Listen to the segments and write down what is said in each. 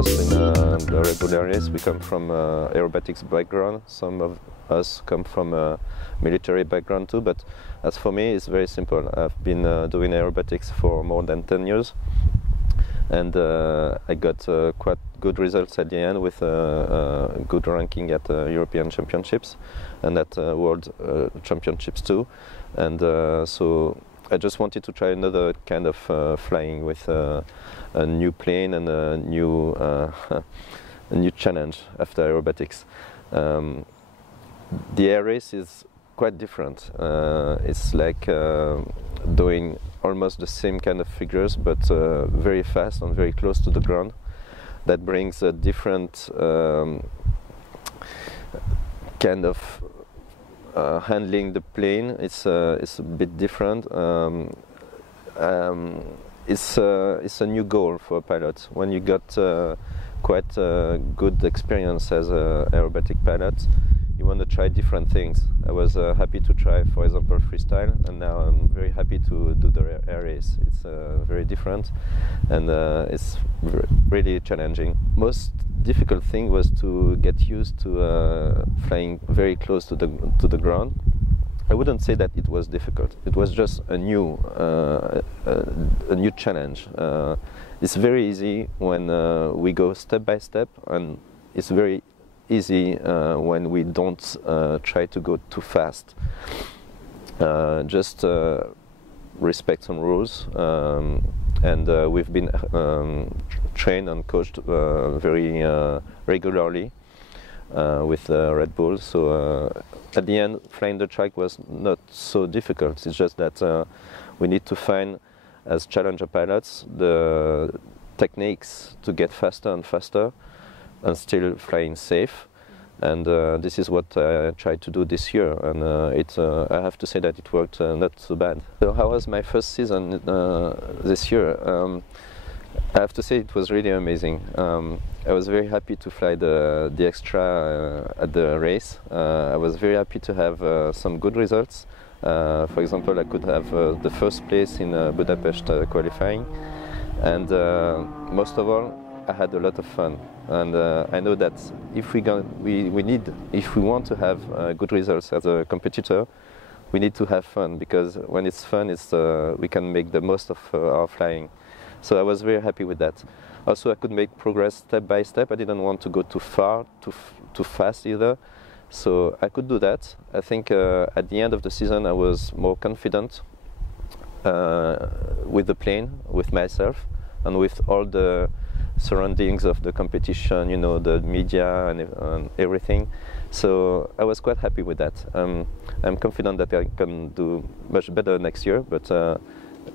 lost in the regular race. We come from aerobatics background. Some of us come from a military background too, but as for me it's very simple. I've been doing aerobatics for more than 10 years, and I got quite good results at the end with a good ranking at European Championships and at World Championships too. And so I just wanted to try another kind of flying with a new plane and a new challenge after aerobatics. The air race is quite different. It's like doing almost the same kind of figures, but very fast and very close to the ground. That brings a different kind of handling the plane. It's a bit different. It's a new goal for a pilot. When you got quite a good experience as an aerobatic pilot, you want to try different things. I was happy to try, for example, freestyle, and now I'm very happy to do the air race. It's very different, and it's really challenging. Most difficult thing was to get used to flying very close to the ground. I wouldn't say that it was difficult. It was just a new challenge. It's very easy when we go step by step, and it's very easy when we don't try to go too fast. Just respect some rules, and we've been trained and coached very regularly with Red Bull. So at the end, flying the track was not so difficult. It's just that we need to find, as challenger pilots, the techniques to get faster and faster and still flying safe. And this is what I tried to do this year, and I have to say that it worked not so bad. So how was my first season this year? I have to say it was really amazing. I was very happy to fly the extra at the race. I was very happy to have some good results. For example, I could have the first place in Budapest qualifying, and most of all, I had a lot of fun. And I know that if we want to have good results as a competitor, we need to have fun, because when it's fun, we can make the most of our flying. So I was very happy with that. Also, I could make progress step by step. I didn't want to go too far, too fast either. So I could do that. I think at the end of the season, I was more confident with the plane, with myself, and with all the surroundings of the competition, you know, the media and everything. So I was quite happy with that. I'm confident that I can do much better next year, but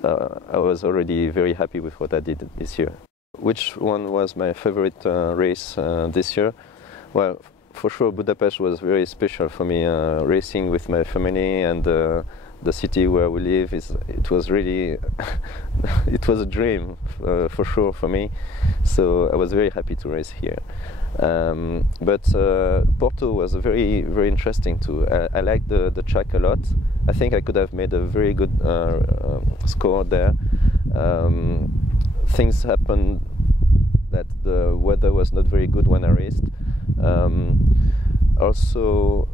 I was already very happy with what I did this year. Which one was my favorite race this year? Well, for sure Budapest was very special for me. Racing with my family and the city where we live, it was really it was a dream for sure for me. So I was very happy to race here. But Porto was very interesting too. I liked the track a lot. I think I could have made a very good score there. Things happened that the weather was not very good when I raced. Also,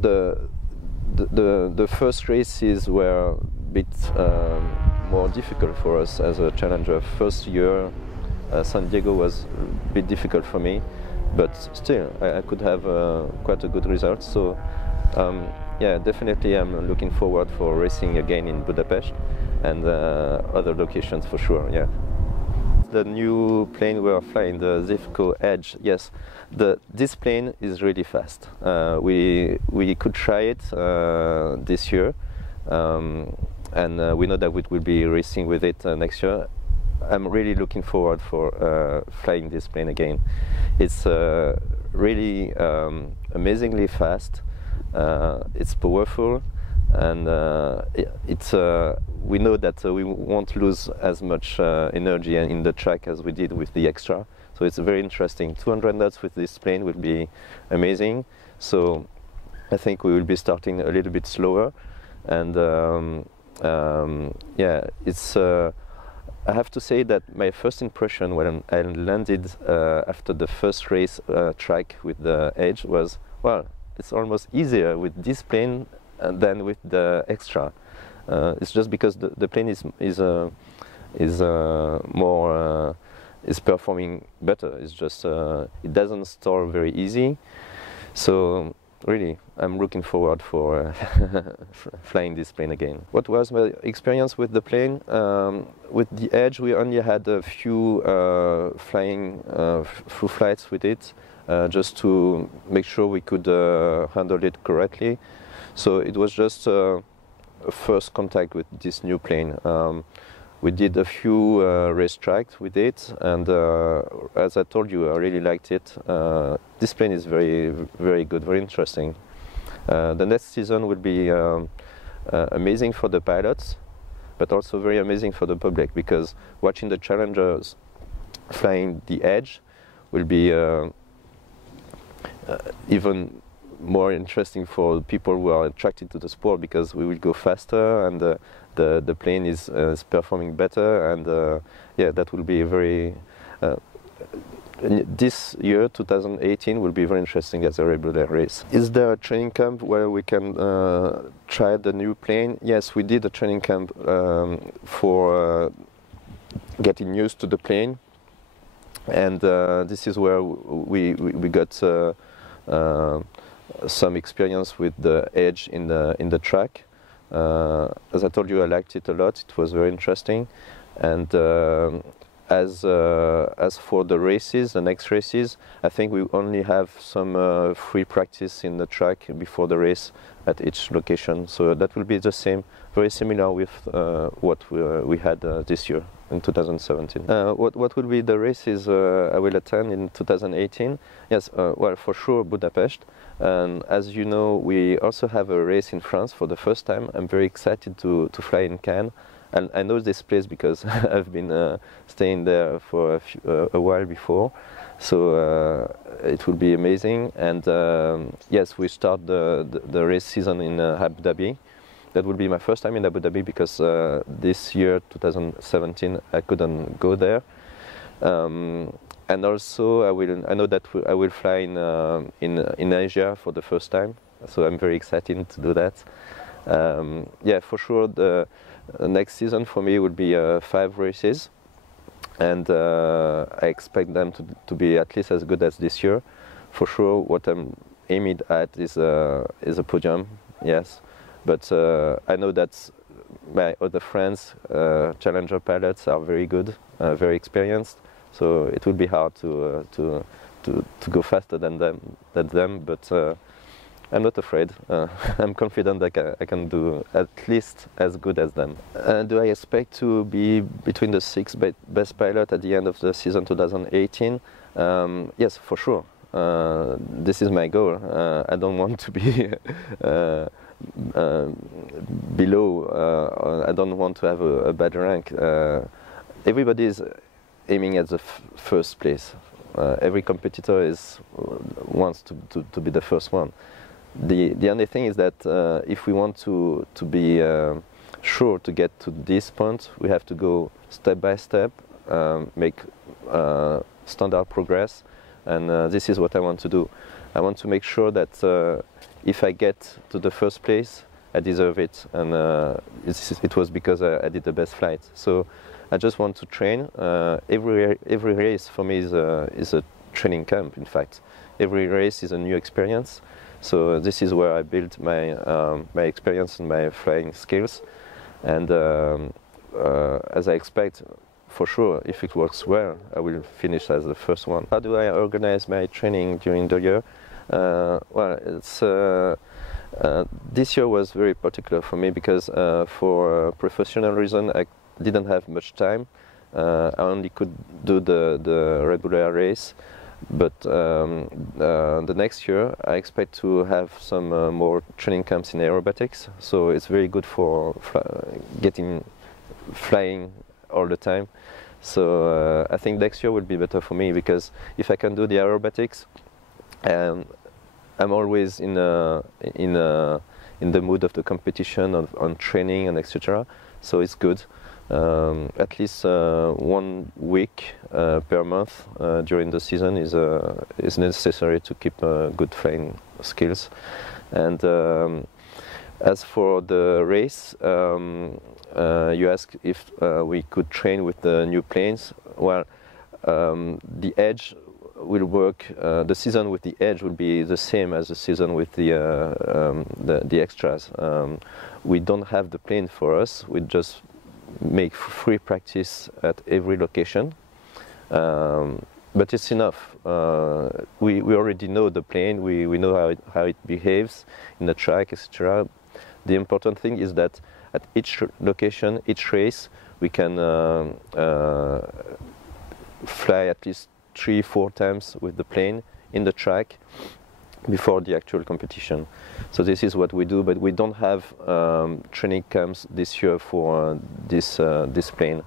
the first races were a bit more difficult for us as a challenger. First year, San Diego was a bit difficult for me, but still I could have quite a good result. So yeah, definitely I'm looking forward for racing again in Budapest and other locations for sure. Yeah. The new plane we are flying, the Zivco Edge, yes, this plane is really fast. We could try it this year, and we know that we will be racing with it next year. I'm really looking forward for flying this plane again. It's really amazingly fast. It's powerful, and we know that we won't lose as much energy in the track as we did with the extra. So it's very interesting. 200 knots with this plane will be amazing. So I think we will be starting a little bit slower, and yeah, it's I have to say that my first impression when I landed after the first race track with the Edge was, well, it's almost easier with this plane than with the extra. It's just because the plane is performing better. It's just it doesn't stall very easy. So really, I'm looking forward for flying this plane again. What was my experience with the plane? With the Edge, we only had a few few flights with it, just to make sure we could handle it correctly. So it was just a first contact with this new plane. We did a few race tracks with it, and as I told you, I really liked it. This plane is very, very good, very interesting. The next season will be amazing for the pilots, but also very amazing for the public, because watching the challengers flying the Edge will be even more interesting for people who are attracted to the sport, because we will go faster and the plane is performing better, and yeah, that will be very this year 2018 will be very interesting as a regular race. Is there a training camp where we can try the new plane? Yes, we did a training camp for getting used to the plane, and this is where we got some experience with the Edge in the track. As I told you, I liked it a lot. It was very interesting, and as for the races, the next races, I think we only have some free practice in the track before the race at each location. So that will be the same, very similar with what we had this year in 2017. What will be the races I will attend in 2018? Yes, well, for sure Budapest. And as you know, we also have a race in France for the first time. I'm very excited to fly in Cannes. And I know this place because I've been staying there for a while before. So it will be amazing. And yes, we start the race season in Abu Dhabi. That will be my first time in Abu Dhabi, because this year, 2017, I couldn't go there. And also, I know that I will fly in Asia for the first time. So I'm very excited to do that. Yeah, for sure, the next season for me will be 5 races, and I expect them to be at least as good as this year. For sure, what I'm aiming at is a podium, yes. But I know that my other friends, challenger pilots, are very good, very experienced. So it will be hard to go faster than them. But I'm not afraid. I'm confident that I can do at least as good as them. Do I expect to be between the 6 best pilots at the end of the season 2018? Yes, for sure. This is my goal. I don't want to be below. I don't want to have a bad rank. Everybody is aiming at the first place. Every competitor wants to be the first one. The only thing is that if we want to be sure to get to this point, we have to go step by step, make standard progress, and this is what I want to do. I want to make sure that if I get to the first place, I deserve it, and it was because I did the best flight. So I just want to train. Every race for me is a training camp. In fact, every race is a new experience. So this is where I built my experience and my flying skills. And as I expect, for sure, if it works well, I will finish as the first one. How do I organize my training during the year? Well, it's this year was very particular for me because for professional reason I didn't have much time. I only could do the regular race, but the next year I expect to have some more training camps in aerobatics. So it's very good for flying all the time. So I think next year will be better for me, because if I can do the aerobatics, I'm always in the mood of the competition, on training and etc. So it's good. At least 1 week per month during the season is necessary to keep good flying skills. And as for the race, you asked if we could train with the new planes. Well, the edge will work. The season with the edge will be the same as the season with the extras. We don't have the plane for us. We just make free practice at every location. But it's enough. We already know the plane. We know how it behaves in the track, etc. The important thing is that at each location, each race, we can fly at least 3-4 times with the plane in the track before the actual competition. So this is what we do, but we don't have training camps this year for this plane.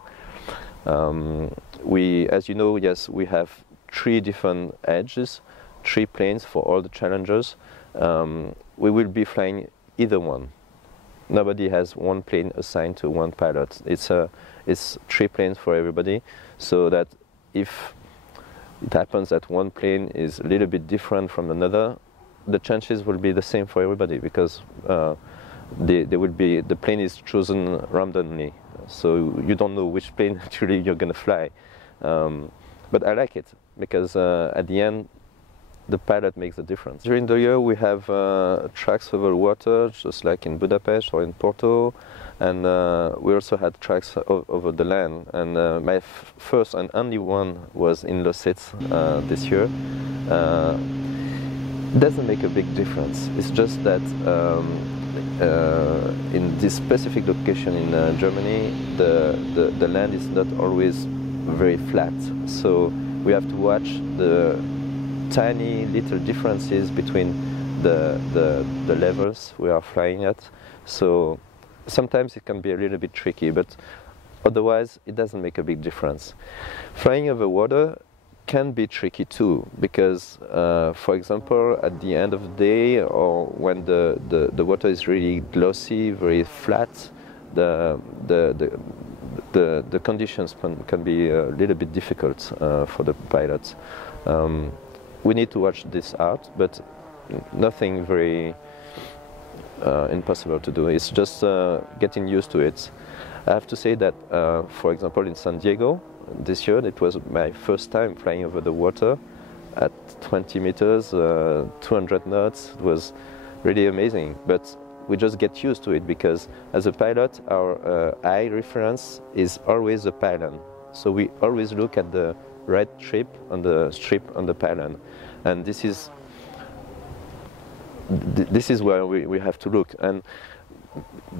As you know, yes, we have 3 different edges, 3 planes for all the challengers. We will be flying either one. Nobody has one plane assigned to one pilot. It's 3 planes for everybody, so that if it happens that one plane is a little bit different from another, the chances will be the same for everybody, because the plane is chosen randomly, so you don't know which plane actually you're going to fly. But I like it, because at the end, the pilot makes the difference. During the year, we have tracks over water, just like in Budapest or in Porto, and we also had tracks over the land. And my first and only one was in Lositz this year. It doesn't make a big difference. It's just that in this specific location in Germany, the land is not always very flat. So we have to watch the tiny little differences between the levels we are flying at. So sometimes it can be a little bit tricky, but otherwise it doesn't make a big difference. Flying over water can be tricky too, because for example, at the end of the day, or when the water is really glossy, very flat, the conditions can be a little bit difficult for the pilots. We need to watch this out, but nothing very impossible to do. It's just getting used to it. I have to say that, for example, in San Diego this year, it was my first time flying over the water at 20 meters, 200 knots. It was really amazing, but we just get used to it, because as a pilot, our eye reference is always the pylon. So we always look at the red strip on the pylon, and this is where we have to look. And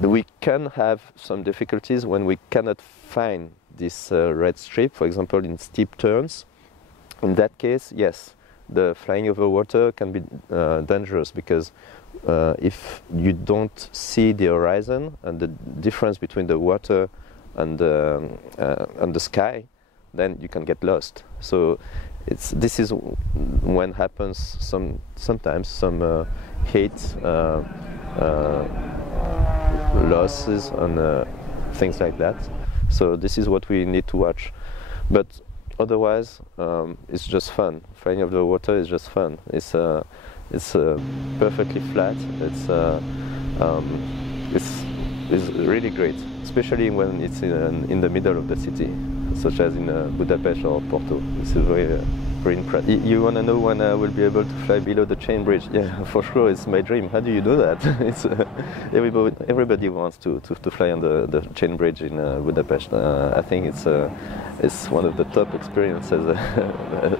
we can have some difficulties when we cannot find this red strip, for example, in steep turns. In that case, yes, the flying over water can be dangerous, because if you don't see the horizon and the difference between the water and the sky, then you can get lost. So this is when happens sometimes some heat losses and things like that. So this is what we need to watch. But otherwise, it's just fun. Flying over the water is just fun. It's perfectly flat. It's really great, especially when it's in the middle of the city, such as in Budapest or Porto. This is very impressive. You want to know when I will be able to fly below the chain bridge? Yeah, for sure, it's my dream. How do you do that? It's, everybody wants to fly on the chain bridge in Budapest. I think it's one of the top experiences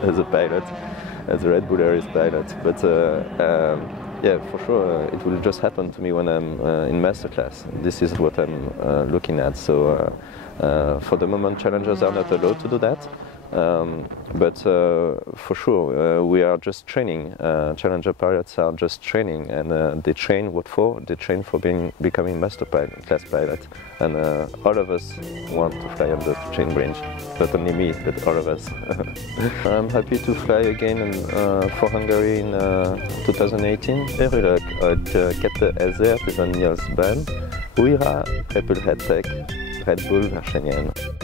as a pilot, as a Red Bull Air pilot. But yeah, for sure, it will just happen to me when I'm in masterclass. This is what I'm looking at. So for the moment, challengers are not allowed to do that. But for sure, we are just training. Challenger pilots are just training, and they train what for? They train for becoming master pilot, class pilot. And all of us want to fly on the chain bridge. Not only me, but all of us. I'm happy to fly again for Hungary in 2018. Örülök, hogy 2018-ban újra repülhetek Red Bull Verchengen.